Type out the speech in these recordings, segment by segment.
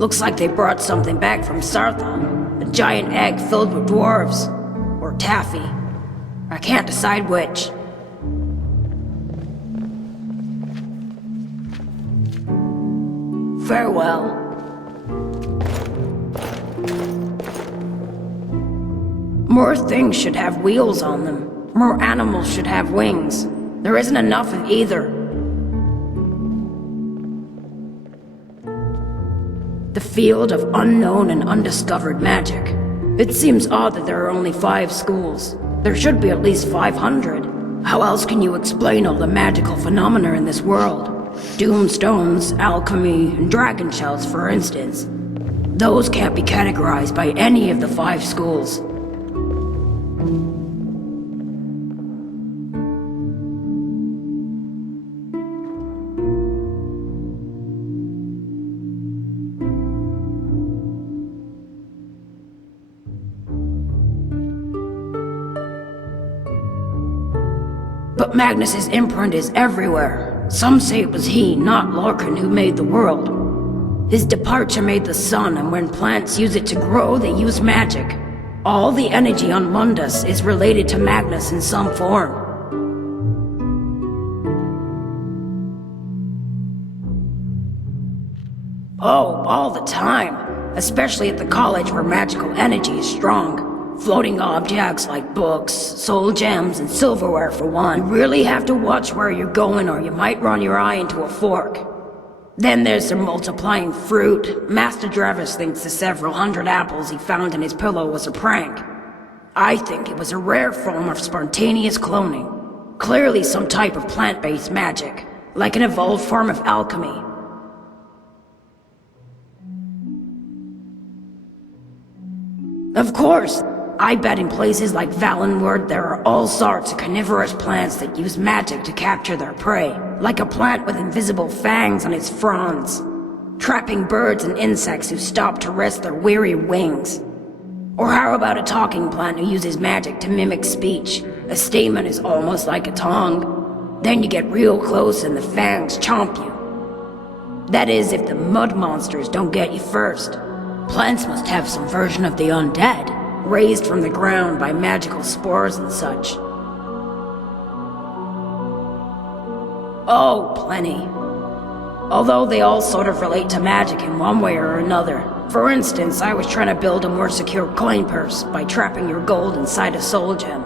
Looks like they brought something back from Sarthon. A giant egg filled with dwarves. Or taffy. I can't decide which. Farewell. More things should have wheels on them. More animals should have wings. There isn't enough of either. The field of unknown and undiscovered magic. It seems odd that there are only 5 schools. There should be at least 500. How else can you explain all the magical phenomena in this world? Doomstones, alchemy, and dragon shells, for instance. Those can't be categorized by any of the 5 schools. But Magnus's imprint is everywhere. Some say it was he, not Lorcan, who made the world. His departure made the sun, and when plants use it to grow, they use magic. All the energy on Mundus is related to Magnus in some form. Oh, all the time. Especially at the college where magical energy is strong. Floating objects like books, soul gems, and silverware for one. You really have to watch where you're going or you might run your eye into a fork. Then there's the multiplying fruit. Master Drevis thinks the several hundred apples he found in his pillow was a prank. I think it was a rare form of spontaneous cloning. Clearly some type of plant-based magic, like an evolved form of alchemy. Of course! I bet in places like Valenwood there are all sorts of carnivorous plants that use magic to capture their prey, like a plant with invisible fangs on its fronds, trapping birds and insects who stop to rest their weary wings. Or how about a talking plant who uses magic to mimic speech? A stamen is almost like a tongue. Then you get real close and the fangs chomp you. That is, if the mud monsters don't get you first. Plants must have some version of the undead, raised from the ground by magical spores and such. Oh, plenty. Although they all sort of relate to magic in one way or another. For instance, I was trying to build a more secure coin purse by trapping your gold inside a soul gem.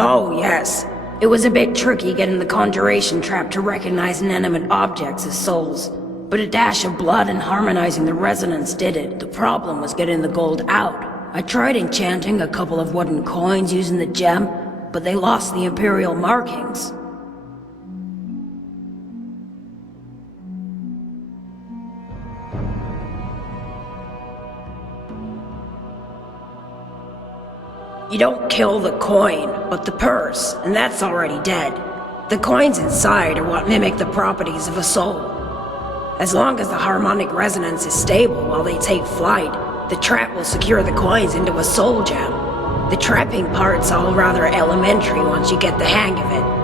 Oh, yes. It was a bit tricky getting the conjuration trap to recognize inanimate objects as souls, but a dash of blood and harmonizing the resonance did it. The problem was getting the gold out. I tried enchanting a couple of wooden coins using the gem, but they lost the imperial markings. You don't kill the coin, but the purse, and that's already dead. The coins inside are what mimic the properties of a soul. As long as the harmonic resonance is stable while they take flight, the trap will secure the coins into a soul gem. The trapping part's all rather elementary once you get the hang of it.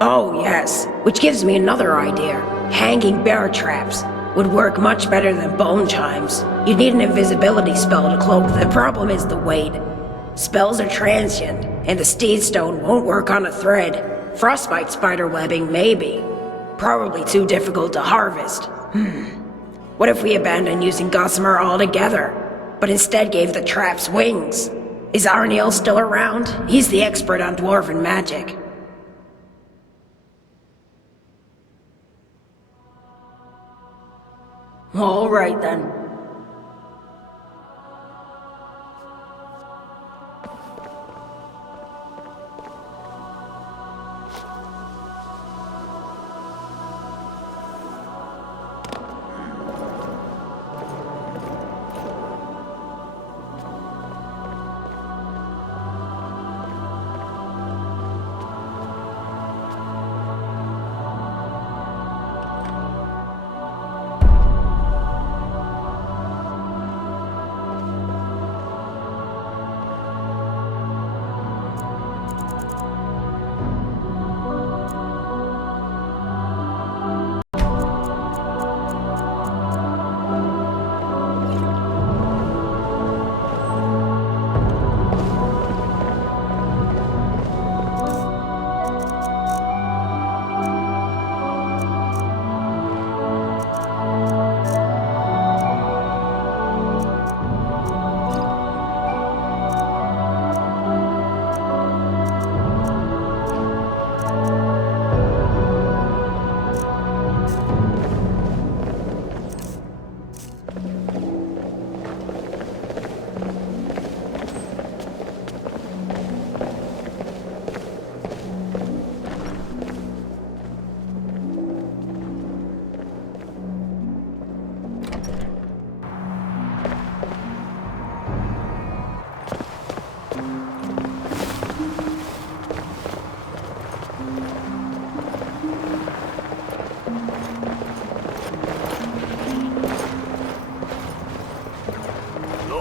Oh yes, which gives me another idea. Hanging bear traps would work much better than bone chimes. You'd need an invisibility spell to cloak. The problem is the weight. Spells are transient, and the steed stone won't work on a thread. Frostbite spider webbing, maybe. Probably too difficult to harvest. What if we abandoned using gossamer altogether, but instead gave the traps wings? Is Arniel still around? He's the expert on dwarven magic. All right then.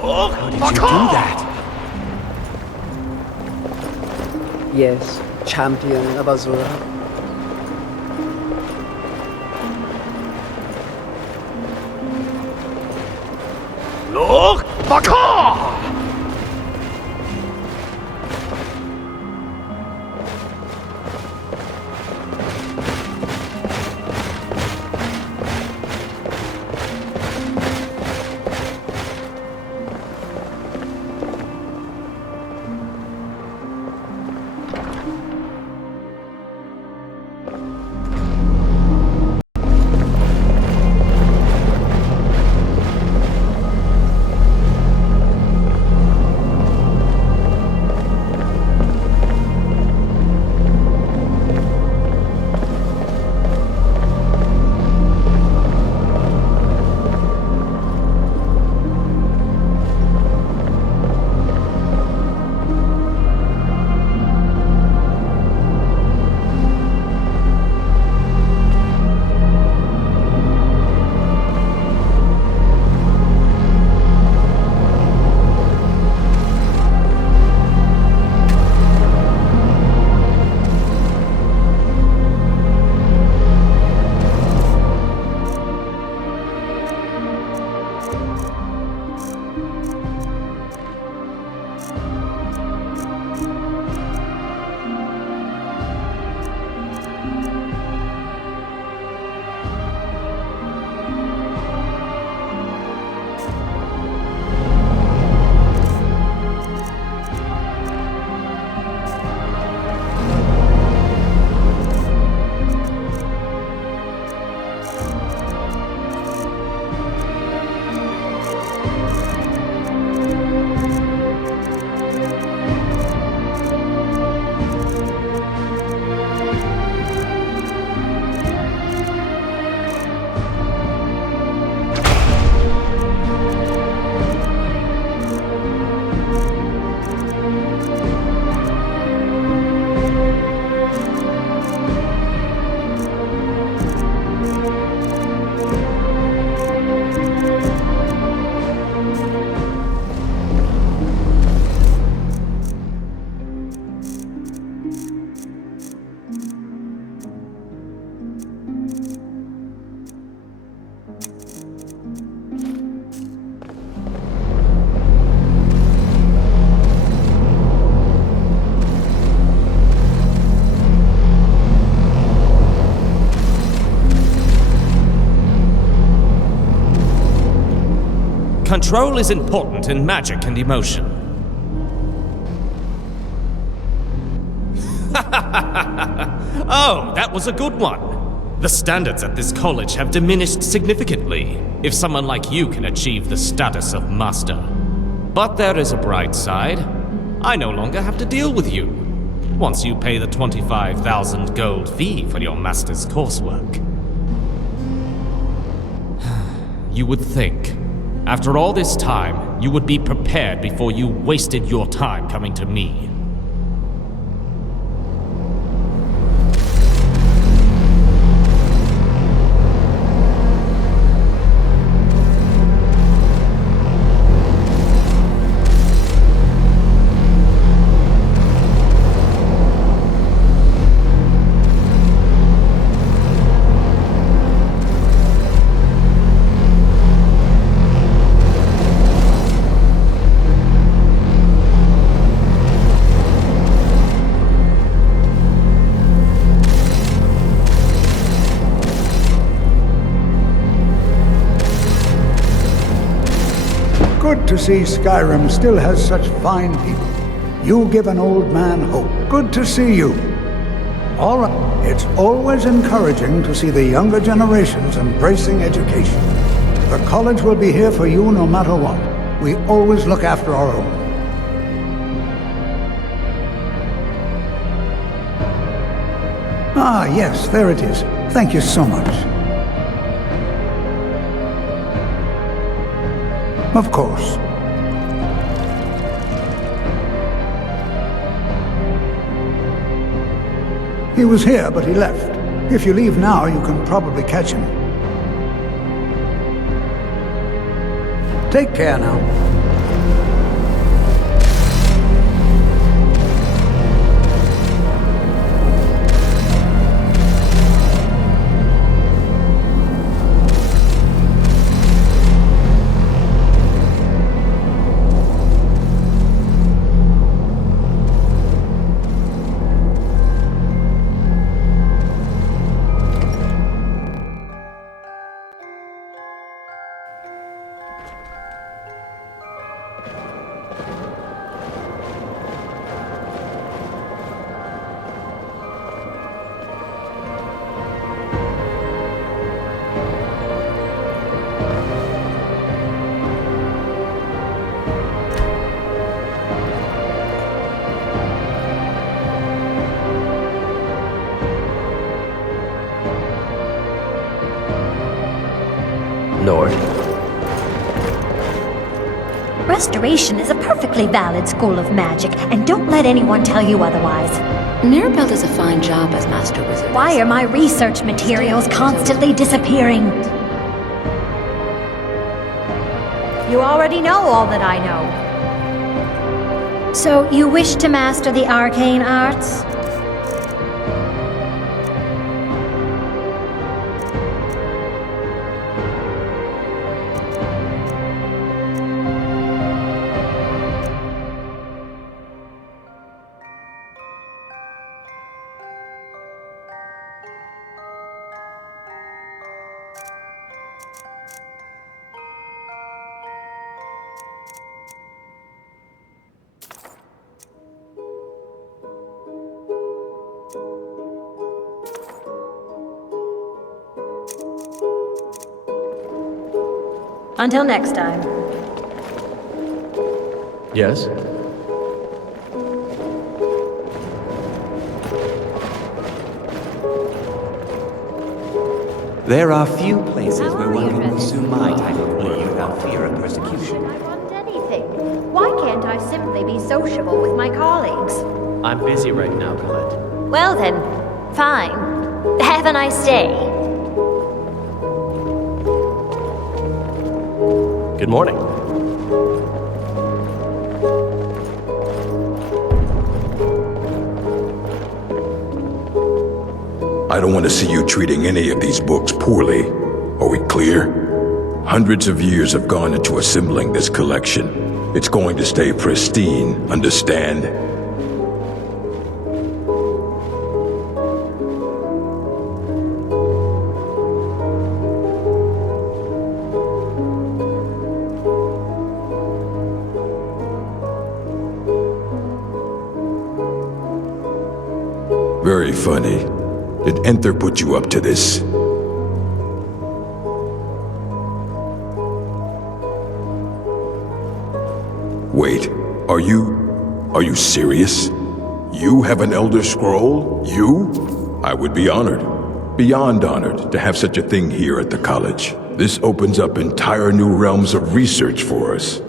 How did you do that? Yes, champion of Azura. Look! Baka! Control is important in magic and emotion. Oh, that was a good one. The standards at this college have diminished significantly if someone like you can achieve the status of master. But there is a bright side. I no longer have to deal with you once you pay the 25,000 gold fee for your master's coursework. You would think, after all this time, you would be prepared before you wasted your time coming to me. Good to see Skyrim still has such fine people. You give an old man hope. Good to see you. All right. It's always encouraging to see the younger generations embracing education. The college will be here for you no matter what. We always look after our own. Ah, yes, there it is. Thank you so much. Of course. He was here, but he left. If you leave now, you can probably catch him. Take care now. Nord. Restoration is a perfectly valid school of magic, and don't let anyone tell you otherwise. Mirabelle does a fine job as Master Wizard. Why are my research materials constantly disappearing? You already know all that I know. So, you wish to master the arcane arts? Until next time. Yes? There are few places where one can pursue my type of work without fear of persecution. I want anything. Why can't I simply be sociable with my colleagues? I'm busy right now, Colette. Well then, fine. Have a nice day. Good morning. I don't want to see you treating any of these books poorly. Are we clear? Hundreds of years have gone into assembling this collection. It's going to stay pristine, understand? Very funny. Did Enther put you up to this? Wait, are you serious? You have an Elder Scroll? You? I would be honored, beyond honored, to have such a thing here at the college. This opens up entire new realms of research for us.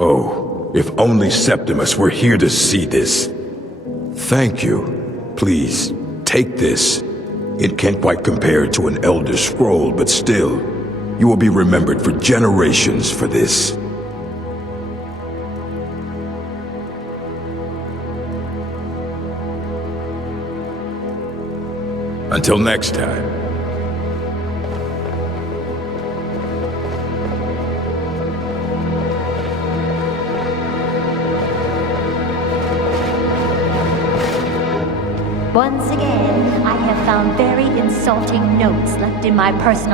Oh, if only Septimus were here to see this. Thank you. Please, take this. It can't quite compare to an Elder Scroll, but still, you will be remembered for generations for this. Until next time. Once again, I have found very insulting notes left in my personal